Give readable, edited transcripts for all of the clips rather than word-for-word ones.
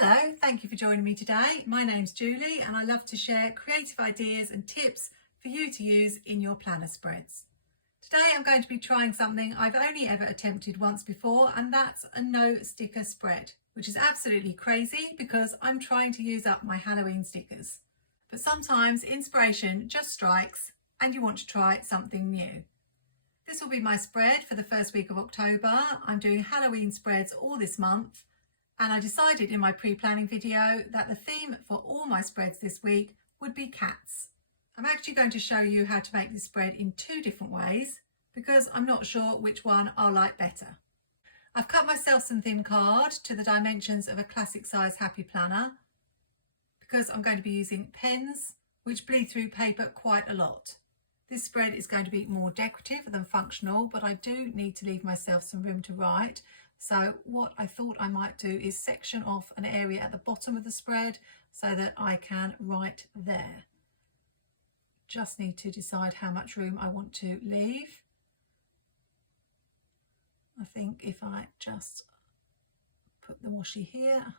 Hello, thank you for joining me today. My name's Julie and I love to share creative ideas and tips for you to use in your planner spreads. Today I'm going to be trying something I've only ever attempted once before, and that's a no sticker spread, which is absolutely crazy because I'm trying to use up my Halloween stickers. But sometimes inspiration just strikes and you want to try something new. This will be my spread for the first week of October. I'm doing Halloween spreads all this month. And I decided in my pre-planning video that the theme for all my spreads this week would be cats. I'm actually going to show you how to make this spread in two different ways because I'm not sure which one I'll like better. I've cut myself some thin card to the dimensions of a classic size happy planner because I'm going to be using pens which bleed through paper quite a lot. This spread is going to be more decorative than functional, but I do need to leave myself some room to write. So what I thought I might do is section off an area at the bottom of the spread so that I can write there. Just need to decide how much room I want to leave. I think if I just put the washi here,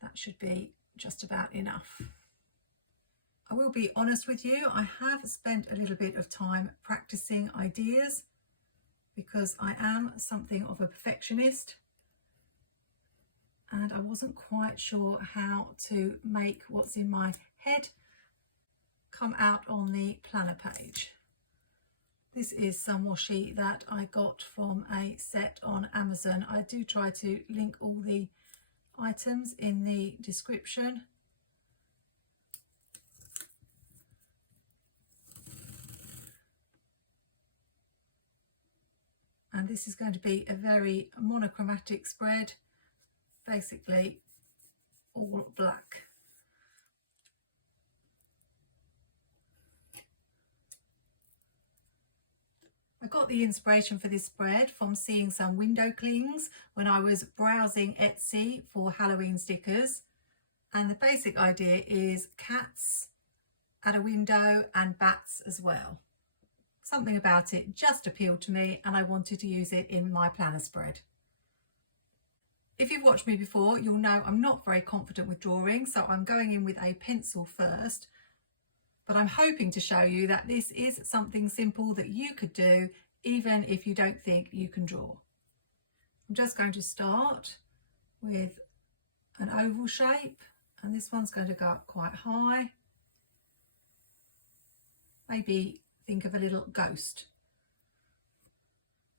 that should be just about enough. I will be honest with you, I have spent a little bit of time practicing ideas because I am something of a perfectionist and I wasn't quite sure how to make what's in my head come out on the planner page. This is some washi that I got from a set on Amazon. I do try to link all the items in the description. And this is going to be a very monochromatic spread, basically all black. I got the inspiration for this spread from seeing some window clings when I was browsing Etsy for Halloween stickers. And the basic idea is cats at a window and bats as well. Something about it just appealed to me and I wanted to use it in my planner spread. If you've watched me before, you'll know I'm not very confident with drawing, so I'm going in with a pencil first. But I'm hoping to show you that this is something simple that you could do even if you don't think you can draw. I'm just going to start with an oval shape, and this one's going to go up quite high. Maybe think of a little ghost.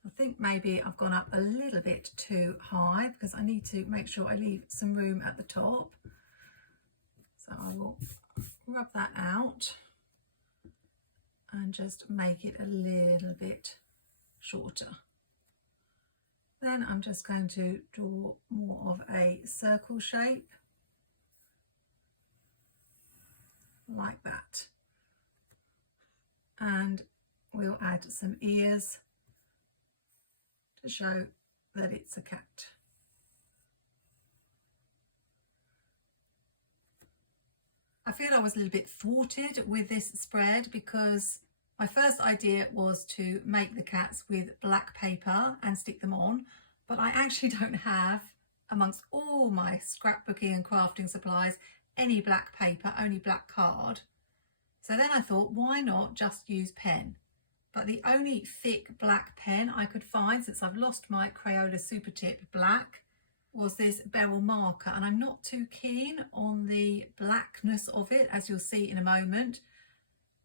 I think maybe I've gone up a little bit too high because I need to make sure I leave some room at the top. So I will rub that out and just make it a little bit shorter. Then I'm just going to draw more of a circle shape like that. And we'll add some ears to show that it's a cat. I feel I was a little bit thwarted with this spread because my first idea was to make the cats with black paper and stick them on, but I actually don't have, amongst all my scrapbooking and crafting supplies, any black paper, only black card. So then I thought, why not just use pen? But the only thick black pen I could find, since I've lost my Crayola Super Tip black, was this Beryl marker. And I'm not too keen on the blackness of it, as you'll see in a moment.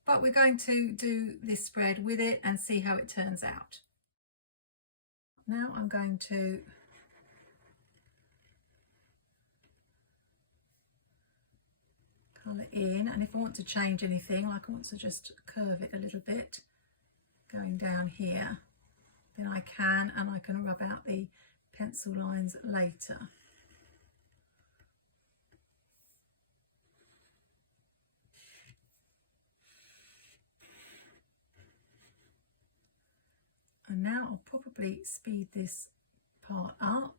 But we're going to do this spread with it and see how it turns out. Now I'm going to colour in, and if I want to change anything, like I want to just curve it a little bit going down here, then I can, and I can rub out the pencil lines later. And now I'll probably speed this part up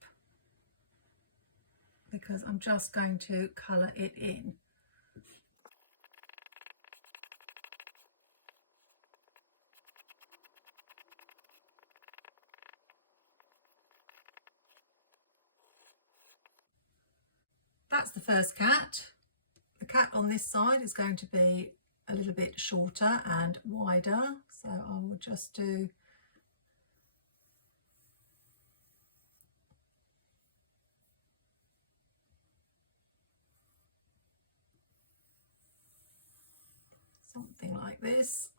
because I'm just going to colour it in. that's the first cat. The cat on this side is going to be a little bit shorter and wider, so I will just do something like this.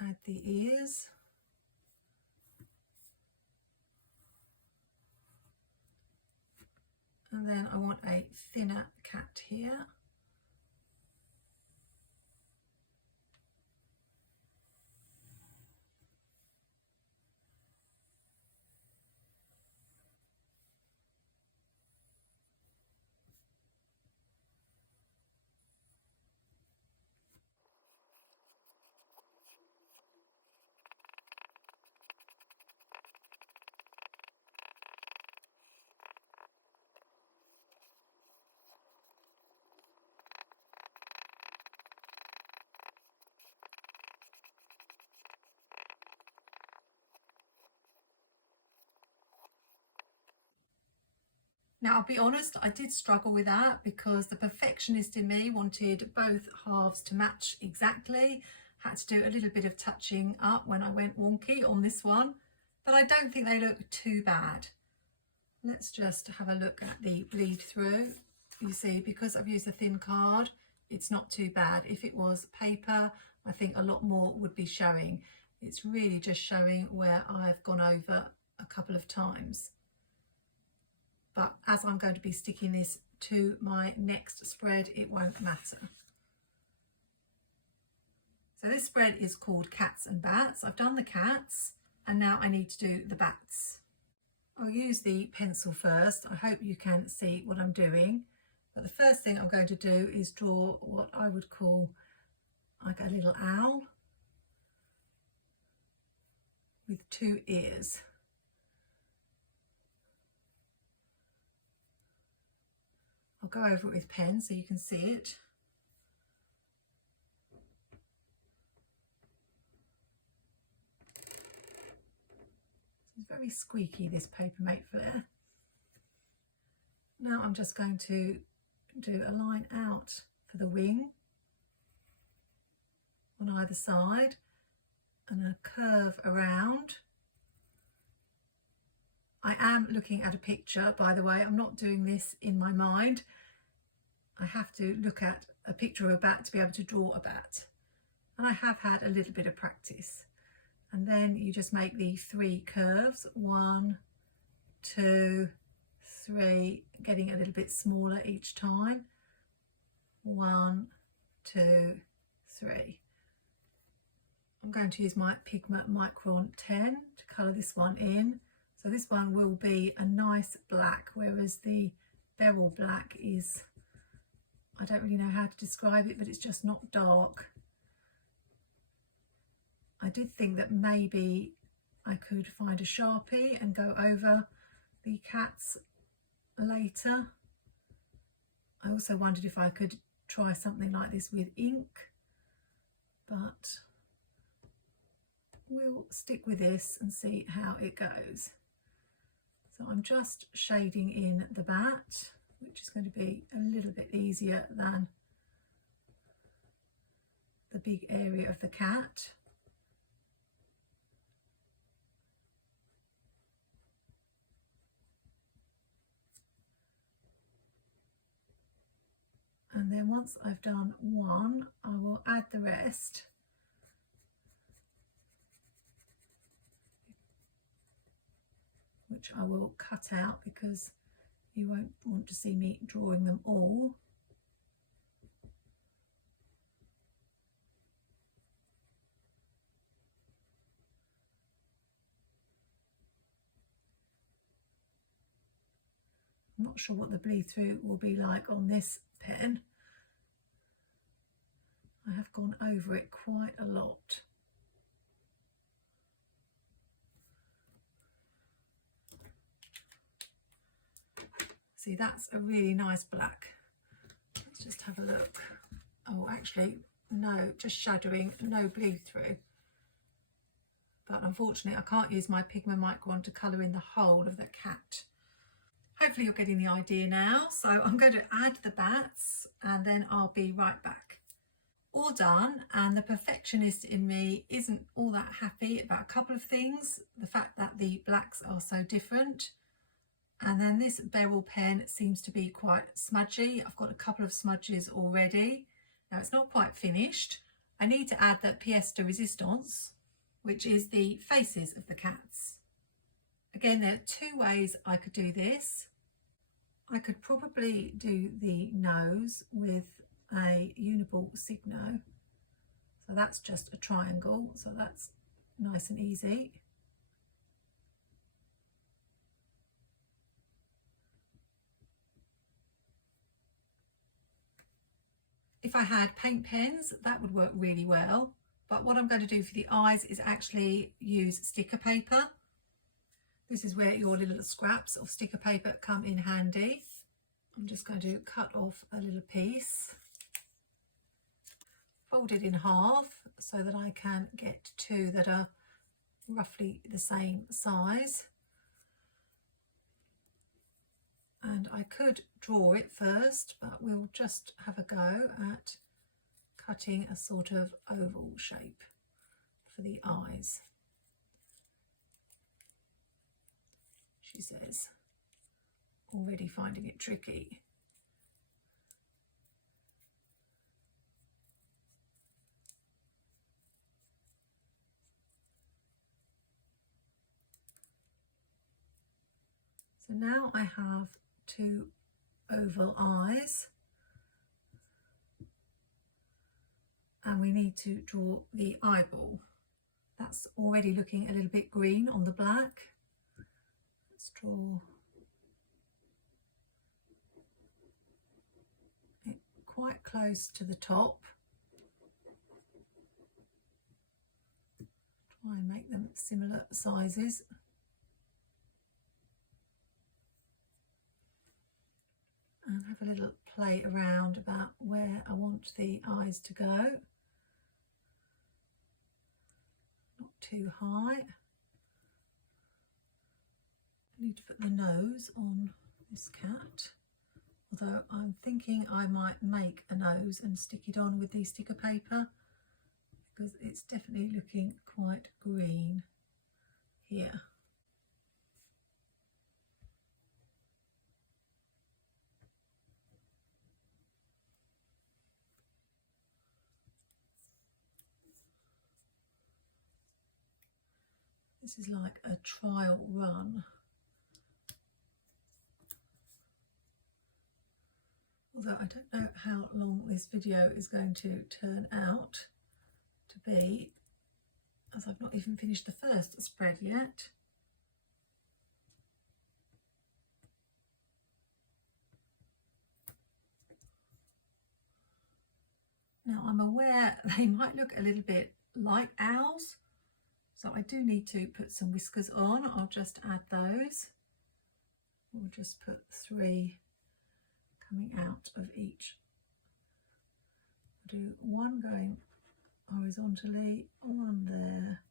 Add the ears. And then I want a thinner cat here. Now, I'll be honest, I did struggle with that because the perfectionist in me wanted both halves to match exactly. Had to do a little bit of touching up when I went wonky on this one, but I don't think they look too bad. Let's just have a look at the bleed through. You see, because I've used a thin card, it's not too bad. If it was paper, I think a lot more would be showing. It's really just showing where I've gone over a couple of times. But as I'm going to be sticking this to my next spread, it won't matter. So this spread is called Cats and Bats. I've done the cats and now I need to do the bats. I'll use the pencil first. I hope you can see what I'm doing. But the first thing I'm going to do is draw what I would call like a little owl with two ears. I'll go over it with pen so you can see it. It's very squeaky, this Papermate Flair. Now I'm just going to do a line out for the wing on either side and a curve around. I am looking at a picture, by the way. I'm not doing this in my mind. I have to look at a picture of a bat to be able to draw a bat. And I have had a little bit of practice. And then you just make the 3 curves. 1, 2, 3, getting a little bit smaller each time. 1, 2, 3. I'm going to use my Pigma Micron 10 to colour this one in. So this one will be a nice black, whereas the beryl black is, I don't really know how to describe it, but it's just not dark. I did think that maybe I could find a Sharpie and go over the cats later. I also wondered if I could try something like this with ink, but we'll stick with this and see how it goes. So I'm just shading in the bat, which is going to be a little bit easier than the big area of the cat. And then once I've done one, I will add the rest. Which I will cut out because you won't want to see me drawing them all. I'm not sure what the bleed through will be like on this pen. I have gone over it quite a lot. See, that's a really nice black. Let's just have a look. Oh, actually, no, just shadowing, no bleed through. But unfortunately, I can't use my Pigma Micron to colour in the whole of the cat. Hopefully you're getting the idea now. So I'm going to add the bats and then I'll be right back. All done, and the perfectionist in me isn't all that happy about a couple of things. The fact that the blacks are so different, and then this beryl pen seems to be quite smudgy. I've got a couple of smudges already. Now it's not quite finished. I need to add the pièce de résistance, which is the faces of the cats. Again, there are two ways I could do this. I could probably do the nose with a uniball signo, so that's just a triangle, so that's nice and easy. If I had paint pens, that would work really well, but what I'm going to do for the eyes is actually use sticker paper. This is where your little scraps of sticker paper come in handy. I'm just going to cut off a little piece, fold it in half so that I can get two that are roughly the same size. And I could draw it first, but we'll just have a go at cutting a sort of oval shape for the eyes. She says, already finding it tricky. So now I have two oval eyes, and we need to draw the eyeball. That's already looking a little bit green on the black. Let's draw it quite close to the top. Try and make them similar sizes. And have a little play around about where I want the eyes to go. Not too high. I need to put the nose on this cat, although I'm thinking I might make a nose and stick it on with the sticker paper, because it's definitely looking quite green here. This is like a trial run. Although I don't know how long this video is going to turn out to be, as I've not even finished the first spread yet. Now I'm aware they might look a little bit like owls, so I do need to put some whiskers on. I'll just add those. We'll just put 3 coming out of each. I'll do one going horizontally, one there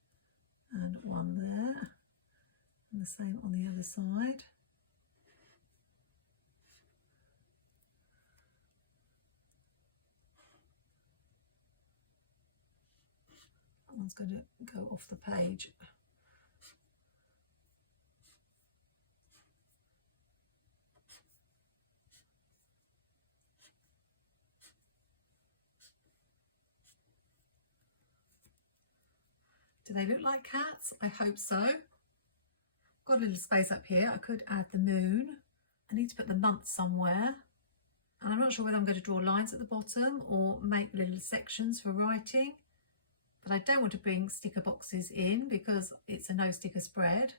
and one there, and the same on the other side. That one's going to go off the page. Do they look like cats? I hope so. Got a little space up here. I could add the moon. I need to put the month somewhere. And I'm not sure whether I'm going to draw lines at the bottom or make little sections for writing. But I don't want to bring sticker boxes in because it's a no sticker spread.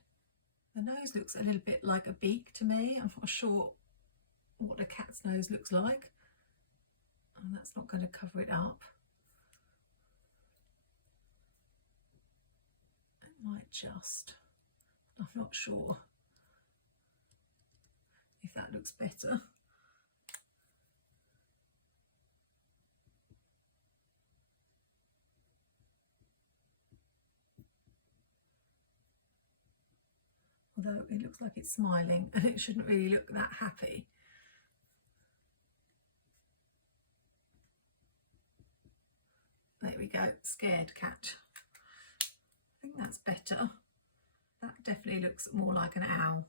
The nose looks a little bit like a beak to me. I'm not sure what a cat's nose looks like. And that's not going to cover it up. Might just, I'm not sure if that looks better. although it looks like it's smiling and it shouldn't really look that happy. There we go, scared cat. I think that's better. That definitely looks more like an owl.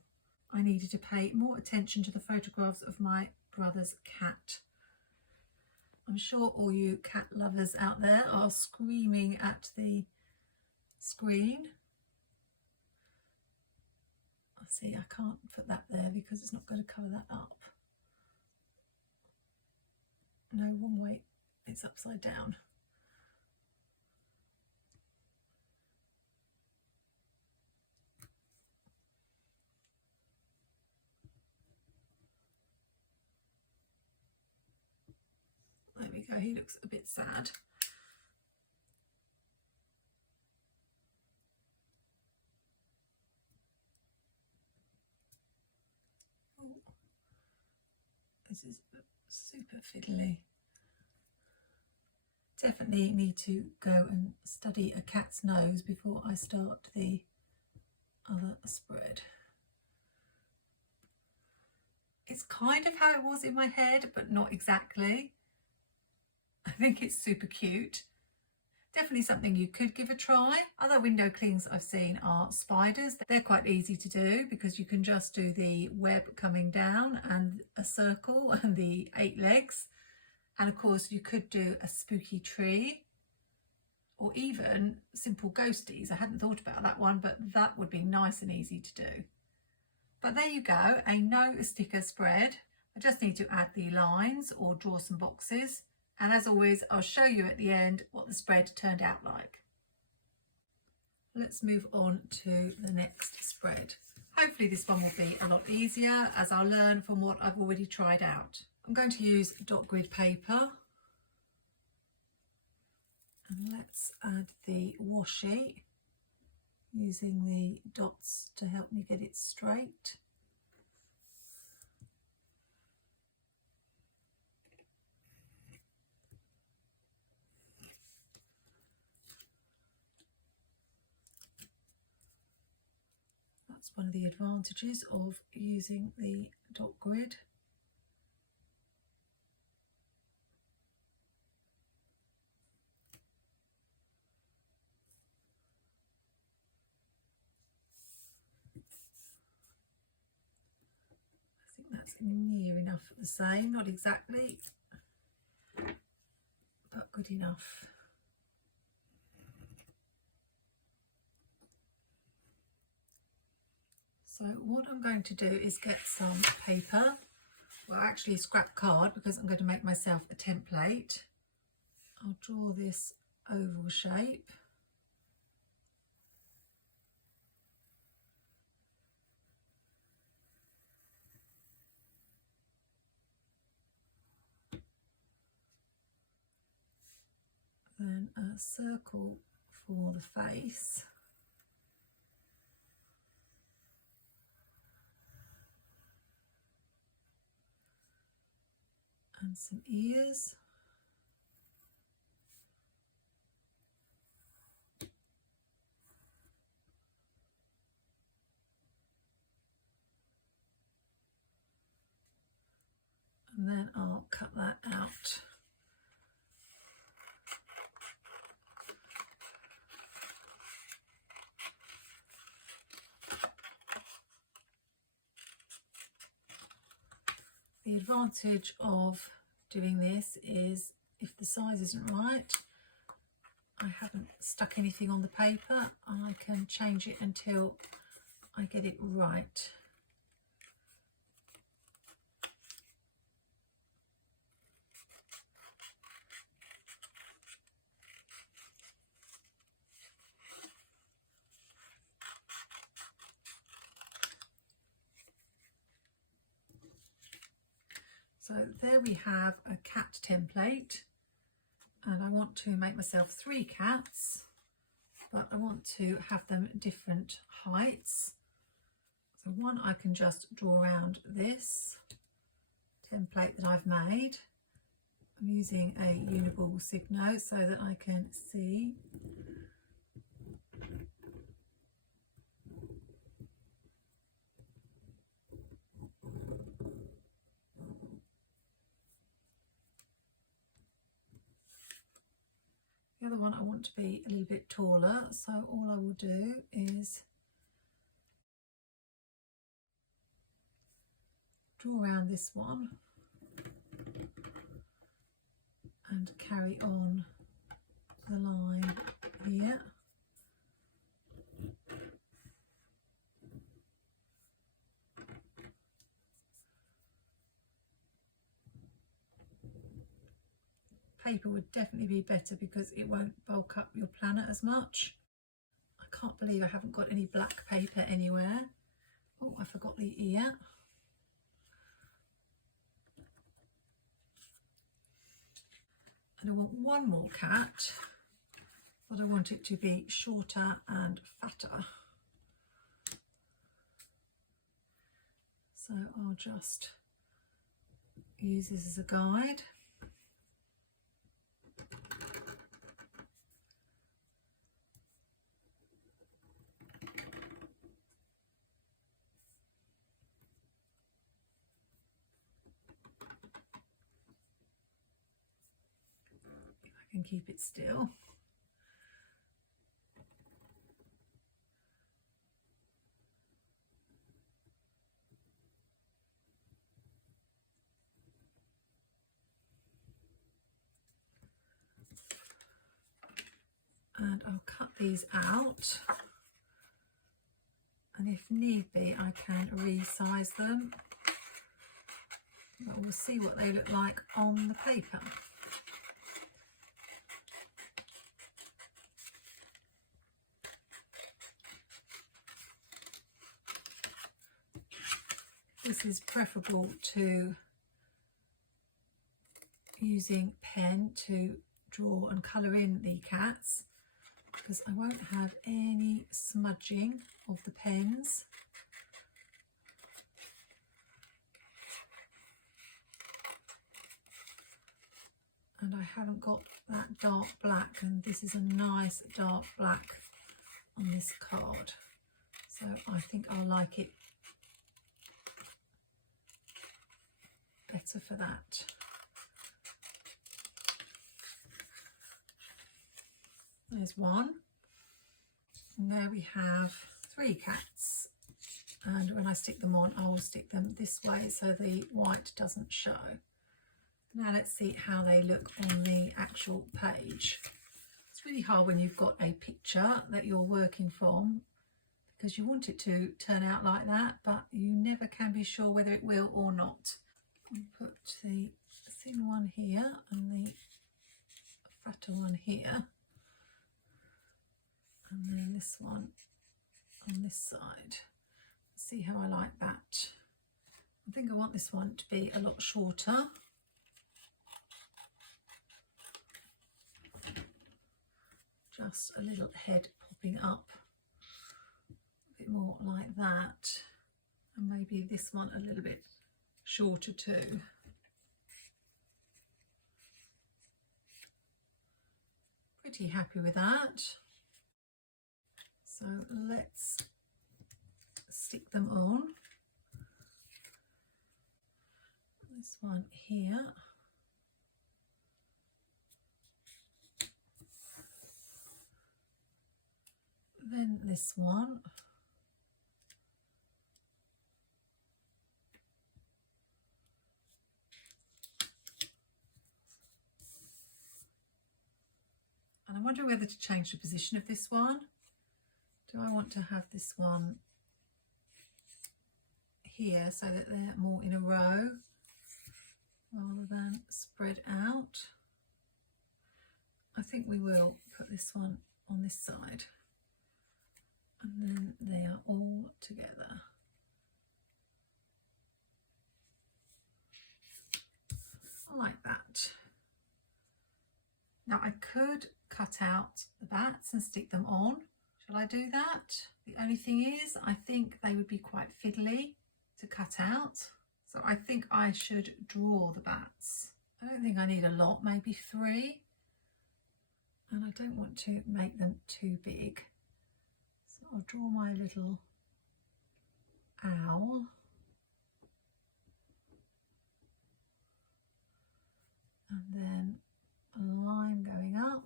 I needed to pay more attention to the photographs of my brother's cat. I'm sure all you cat lovers out there are screaming at the screen. I see, I can't put that there because it's not going to cover that up. No, one way, it's upside down. There we go, he looks a bit sad. Oh, this is super fiddly. Definitely need to go and study a cat's nose before I start the other spread. It's kind of how it was in my head, but not exactly. I think it's super cute. Definitely something you could give a try. Other window clings I've seen are spiders. They're quite easy to do because you can just do the web coming down and a circle and the 8 legs. And of course you could do a spooky tree or even simple ghosties. I hadn't thought about that one, but that would be nice and easy to do. But there you go, a no sticker spread. I just need to add the lines or draw some boxes. And as always, I'll show you at the end what the spread turned out like. Let's move on to the next spread. Hopefully this one will be a lot easier as I'll learn from what I've already tried out. I'm going to use dot grid paper. And let's add the washi using the dots to help me get it straight. That's one of the advantages of using the dot grid. I think that's near enough the same, not exactly, but good enough. So what I'm going to do is get some paper, well actually scrap card, because I'm going to make myself a template. I'll draw this oval shape. Then a circle for the face. And some ears. And then I'll cut that out. The advantage of doing this is if the size isn't right, I haven't stuck anything on the paper, I can change it until I get it right. So there we have a cat template, and I want to make myself 3 cats, but I want to have them different heights. So one I can just draw around this template that I've made. I'm using a uniball signo so that I can see. The other one I want to be a little bit taller, so all I will do is draw around this one and carry on the line here. Paper would definitely be better because it won't bulk up your planner as much. I can't believe I haven't got any black paper anywhere. Oh, I forgot the ear. And I want one more cat, but I want it to be shorter and fatter. So I'll just use this as a guide. And keep it still. And I'll cut these out, and if need be I can resize them, but we'll see what they look like on the paper. This is preferable to using pen to draw and colour in the cats, because I won't have any smudging of the pens. And I haven't got that dark black, and this is a nice dark black on this card, so I think I'll like it better for that. There's one, and there we have 3 cats, and when I stick them on I will stick them this way so the white doesn't show. Now let's see how they look on the actual page. It's really hard when you've got a picture that you're working from, because you want it to turn out like that, but you never can be sure whether it will or not. I'll put the thin one here and the fatter one here, and then this one on this side. See how I like that. I think I want this one to be a lot shorter. Just a little head popping up, a bit more like that, and maybe this one a little bit shorter too. Pretty happy with that. So let's stick them on. This one here. Then this one. And I'm wondering whether to change the position of this one. Do I want to have this one here so that they're more in a row rather than spread out? I think we will put this one on this side, and then they are all together. I like that. Now I could cut out the bats and stick them on. Shall I do that? The only thing is, I think they would be quite fiddly to cut out. So I think I should draw the bats. I don't think I need a lot, maybe 3. And I don't want to make them too big. So I'll draw my little owl. And then a line going up.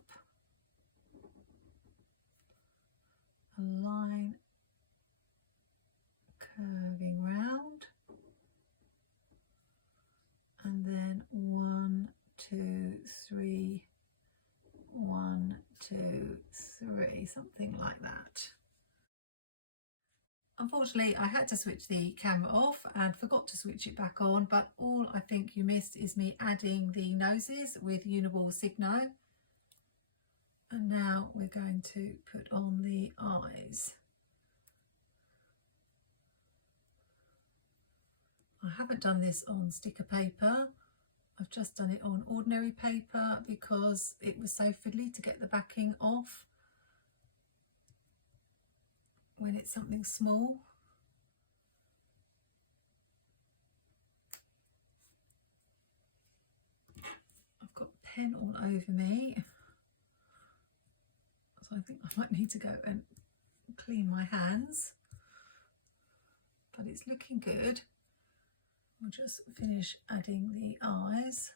curving round, and then 1, 2, 3, 1, 2, 3, something like that. Unfortunately, I had to switch the camera off and forgot to switch it back on, but all I think you missed is me adding the noses with Uniball Signo. And now we're going to put on the eyes. I haven't done this on sticker paper. I've just done it on ordinary paper because it was so fiddly to get the backing off when it's something small. I've got pen all over me, so I think I might need to go and clean my hands, but it's looking good. We'll just finish adding the eyes.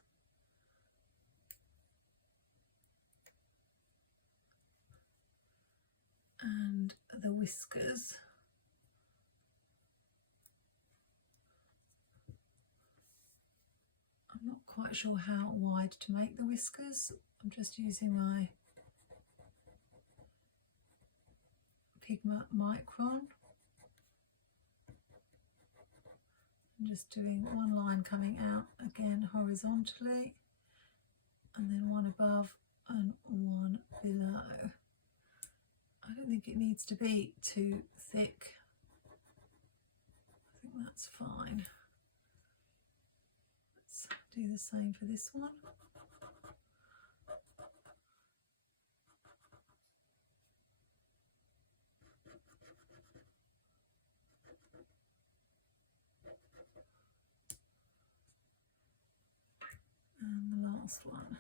And the whiskers. I'm not quite sure how wide to make the whiskers. I'm just using my Pigma Micron. I'm just doing one line coming out again horizontally, and then one above and one below. I don't think it needs to be too thick. I think that's fine. Let's do the same for this one. And the last one.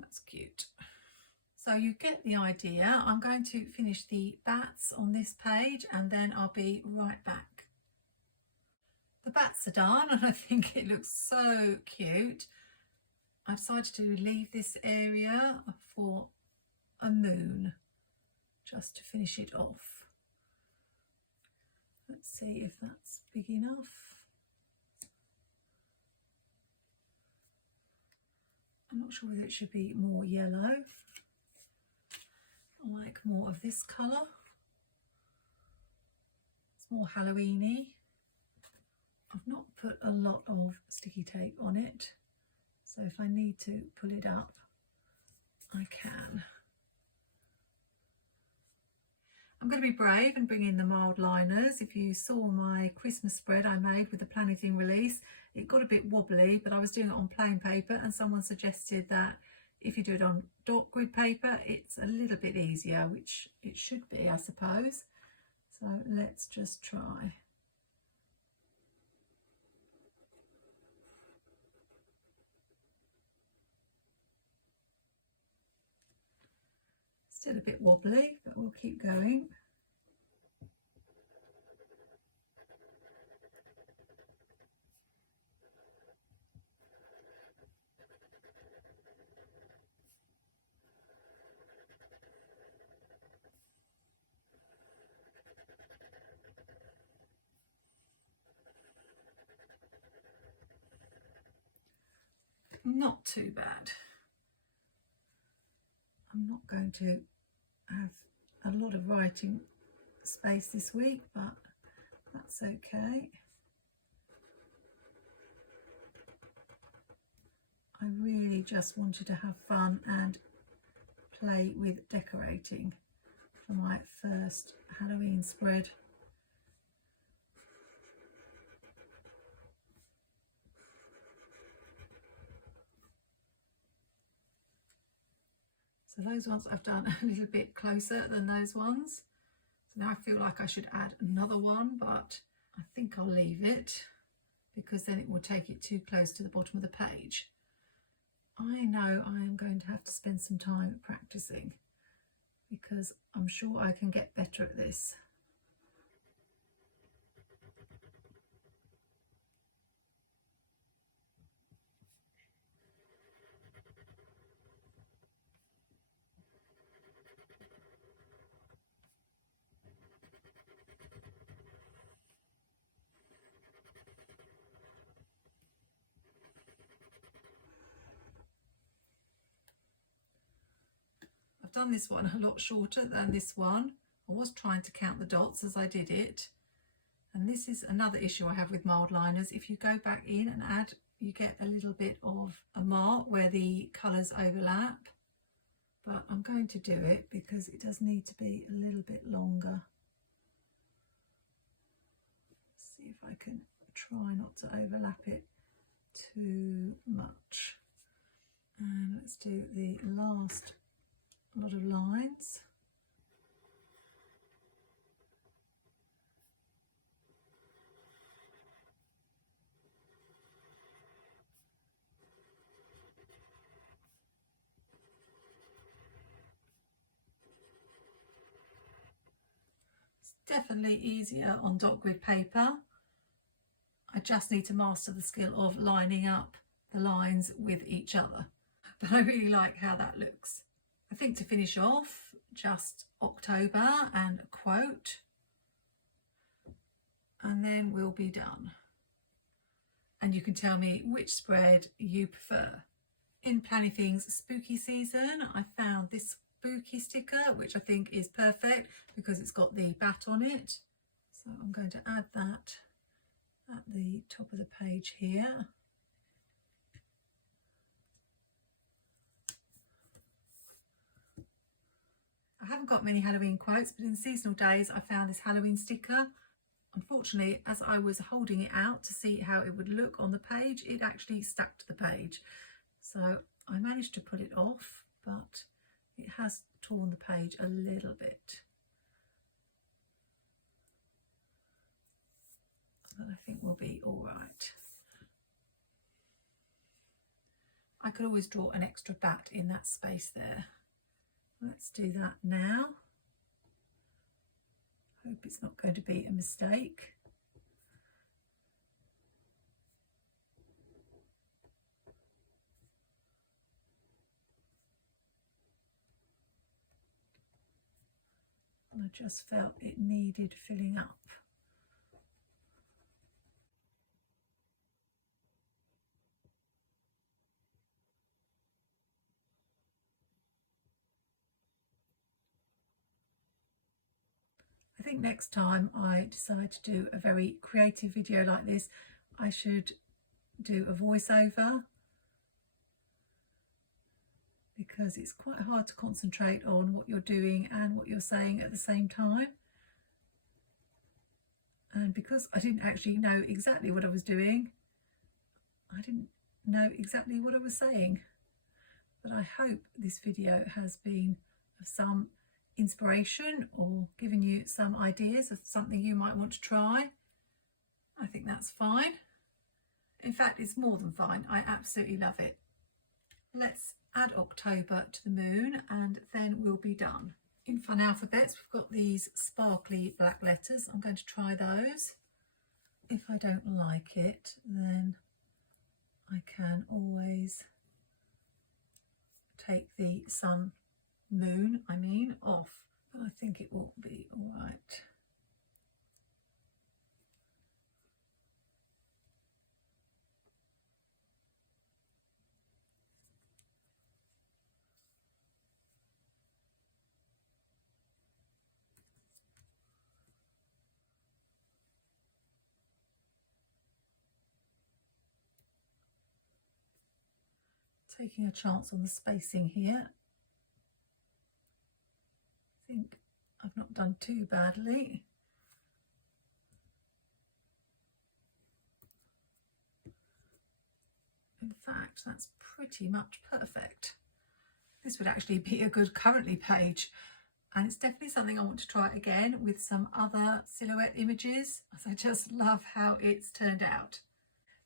That's cute. So you get the idea. I'm going to finish the bats on this page and then I'll be right back. The bats are done and I think it looks so cute. I decided to leave this area for a moon just to finish it off. Let's see if that's big enough. I'm not sure whether it should be more yellow. I like more of this colour. It's more Halloweeny. I've not put a lot of sticky tape on it, so if I need to pull it up, I can. I'm going to be brave and bring in the mild liners. If you saw my Christmas spread I made with the plannerfun release, it got a bit wobbly, but I was doing it on plain paper and someone suggested that if you do it on dot grid paper, it's a little bit easier, which it should be, I suppose. So let's just try. Still a bit wobbly, but we'll keep going. Not too bad. I'm not going to have a lot of writing space this week, but that's okay. I really just wanted to have fun and play with decorating for my first Halloween spread. So those ones I've done a little bit closer than those ones. So now I feel like I should add another one, but I think I'll leave it because then it will take it too close to the bottom of the page. I know I am going to have to spend some time practicing because I'm sure I can get better at this. done this one a lot shorter than this one. I was trying to count the dots as I did it. And this is another issue I have with mild liners. If you go back in and add, you get a little bit of a mark where the colours overlap. But I'm going to do it because it does need to be a little bit longer. Let's see if I can try not to overlap it too much. And let's do the last lot of lines. Definitely easier on dot grid paper. I just need to master the skill of lining up the lines with each other. But I really like how that looks. I think to finish off, just October and a quote. And then we'll be done. And you can tell me which spread you prefer. In Planning Things Spooky Season, I found this spooky sticker, which I think is perfect because it's got the bat on it. So I'm going to add that at the top of the page here. I haven't got many Halloween quotes, but in seasonal days I found this Halloween sticker. Unfortunately, as I was holding it out to see how it would look on the page, it actually stuck to the page. So I managed to pull it off, but it has torn the page a little bit. But I think we'll be all right. I could always draw an extra bat in that space there. Let's do that now. Hope it's not going to be a mistake. I just felt it needed filling up. I think next time I decide to do a very creative video like this, I should do a voiceover, because it's quite hard to concentrate on what you're doing and what you're saying at the same time. And because I didn't actually know exactly what I was doing, I didn't know exactly what I was saying. But I hope this video has been of some inspiration or given you some ideas of something you might want to try. I think that's fine. In fact, it's more than fine. I absolutely love it. Let's add October to the moon and then we'll be done. In Fun Alphabets, we've got these sparkly black letters. I'm going to try those. If I don't like it, then I can always take the moon off, but I think it will be all right. Taking a chance on the spacing here. I think I've not done too badly. In fact, that's pretty much perfect. This would actually be a good currently page, and it's definitely something I want to try again with some other silhouette images, as I just love how it's turned out.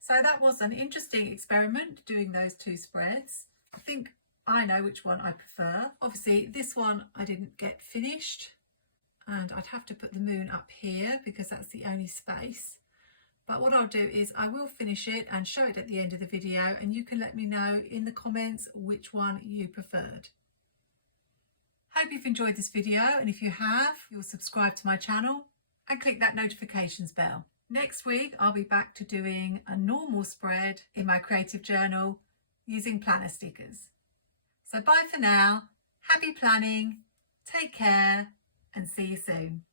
So that was an interesting experiment, doing those two spreads. I think I know which one I prefer. Obviously this one I didn't get finished, and I'd have to put the moon up here because that's the only space. But what I'll do is I will finish it and show it at the end of the video, and you can let me know in the comments which one you preferred. Hope you've enjoyed this video, and if you have, you'll subscribe to my channel and click that notifications bell. Next week, I'll be back to doing a normal spread in my creative journal using planner stickers. So bye for now. Happy planning, take care and see you soon.